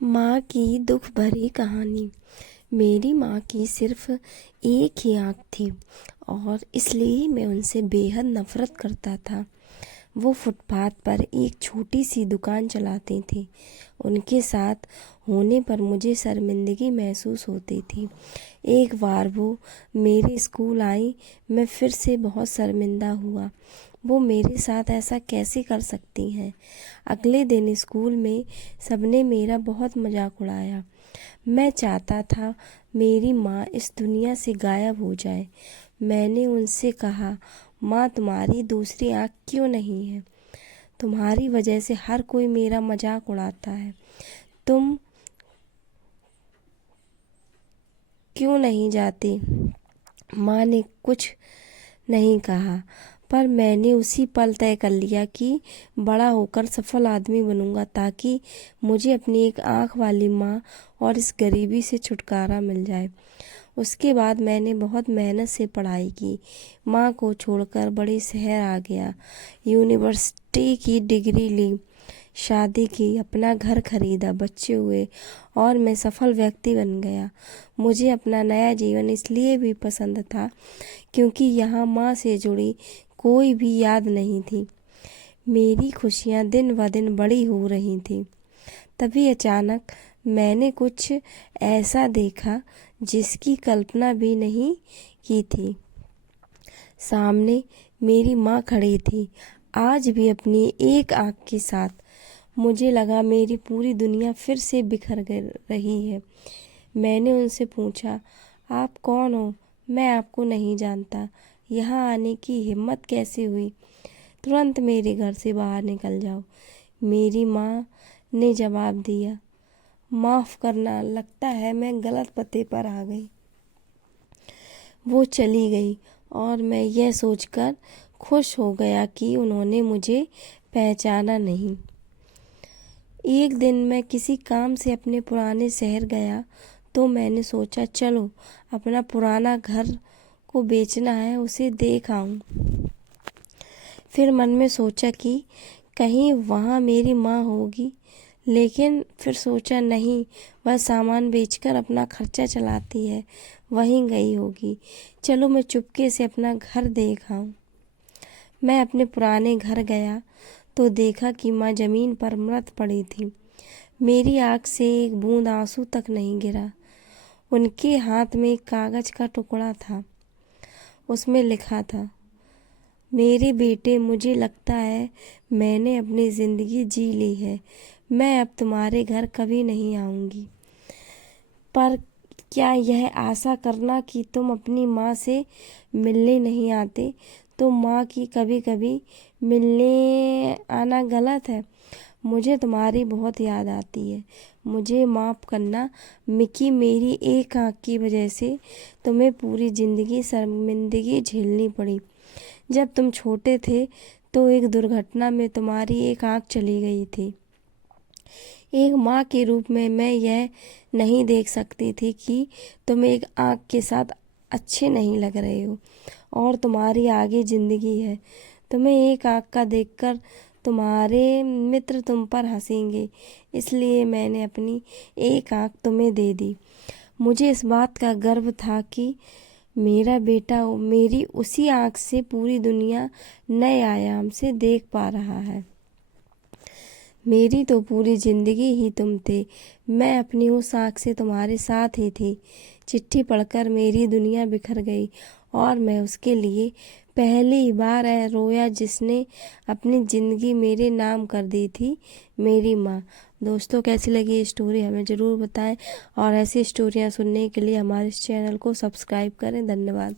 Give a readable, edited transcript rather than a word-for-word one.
माँ की दुख भरी कहानी। मेरी माँ की सिर्फ एक ही आँख थी और इसलिए मैं उनसे बेहद नफरत करता था। वो फुटपाथ पर एक छोटी सी दुकान चलाती थी। उनके साथ होने पर मुझे शर्मिंदगी महसूस होती थी। एक बार वो मेरे स्कूल आई, मैं फिर से बहुत शर्मिंदा हुआ। वो मेरे साथ ऐसा कैसे कर सकती हैं। अगले दिन स्कूल में सबने मेरा बहुत मजाक उड़ाया। मैं चाहता था मेरी माँ इस दुनिया से गायब हो जाए। मैंने उनसे कहा, माँ तुम्हारी दूसरी आँख क्यों नहीं है? तुम्हारी वजह से हर कोई मेरा मजाक उड़ाता है। तुम क्यों नहीं जाती? माँ ने कुछ नहीं कहा, पर मैंने उसी पल तय कर लिया कि बड़ा होकर सफल आदमी बनूंगा ताकि मुझे अपनी एक आँख वाली माँ और इस गरीबी से छुटकारा मिल जाए। उसके बाद मैंने बहुत मेहनत से पढ़ाई की, माँ को छोड़कर बड़े शहर आ गया, यूनिवर्सिटी की डिग्री ली, शादी की, अपना घर खरीदा, बच्चे हुए और मैं सफल व्यक्ति बन गया। मुझे अपना नया जीवन इसलिए भी पसंद था क्योंकि यहाँ माँ से जुड़ी कोई भी याद नहीं थी। मेरी खुशियाँ दिन ब दिन बड़ी हो रही थीं। तभी अचानक मैंने कुछ ऐसा देखा जिसकी कल्पना भी नहीं की थी। सामने मेरी माँ खड़ी थी, आज भी अपनी एक आँख के साथ। मुझे लगा मेरी पूरी दुनिया फिर से बिखर रही है। मैंने उनसे पूछा, आप कौन हो? मैं आपको नहीं जानता। यहाँ आने की हिम्मत कैसे हुई? तुरंत मेरे घर से बाहर निकल जाओ। मेरी माँ ने जवाब दिया, माफ़ करना, लगता है मैं गलत पते पर आ गई। वो चली गई और मैं यह सोचकर खुश हो गया कि उन्होंने मुझे पहचाना नहीं। एक दिन मैं किसी काम से अपने पुराने शहर गया तो मैंने सोचा, चलो अपना पुराना घर को बेचना है, उसे देख आऊं। फिर मन में सोचा कि कहीं वहाँ मेरी माँ होगी, लेकिन फिर सोचा नहीं, वह सामान बेचकर अपना खर्चा चलाती है, वहीं गई होगी। चलो मैं चुपके से अपना घर देख आऊं। मैं अपने पुराने घर गया तो देखा कि माँ जमीन पर मृत पड़ी थी। मेरी आँख से एक बूंद आंसू तक नहीं गिरा। उनके हाथ में एक कागज का टुकड़ा था। उसमें लिखा था, मेरे बेटे, मुझे लगता है मैंने अपनी जिंदगी जी ली है। मैं अब तुम्हारे घर कभी नहीं आऊंगी। पर क्या यह आशा करना कि तुम अपनी माँ से मिलने नहीं आते, तो माँ की कभी कभी मिलने आना गलत है? मुझे तुम्हारी बहुत याद आती है। मुझे माफ़ करना मिकी, मेरी एक आँख की वजह से तुम्हें पूरी ज़िंदगी शर्मिंदगी झेलनी पड़ी। जब तुम छोटे थे तो एक दुर्घटना में तुम्हारी एक आँख चली गई थी। एक माँ के रूप में मैं यह नहीं देख सकती थी कि तुम एक आँख के साथ अच्छे नहीं लग रहे हो और तुम्हारी आगे ज़िंदगी है। तुम्हें एक आँख का देखकर तुम्हारे मित्र तुम पर हंसेंगे, इसलिए मैंने अपनी एक आँख तुम्हें दे दी। मुझे इस बात का गर्व था कि मेरा बेटा मेरी उसी आँख से पूरी दुनिया नए आयाम से देख पा रहा है। मेरी तो पूरी जिंदगी ही तुम थे। मैं अपनी उस आँख से तुम्हारे साथ ही थी। चिट्ठी पढ़कर मेरी दुनिया बिखर गई और मैं उसके लिए पहली बार रोया जिसने अपनी ज़िंदगी मेरे नाम कर दी थी, मेरी माँ। दोस्तों, कैसी लगी ये स्टोरी हमें ज़रूर बताएं और ऐसी स्टोरियाँ सुनने के लिए हमारे इस चैनल को सब्सक्राइब करें। धन्यवाद।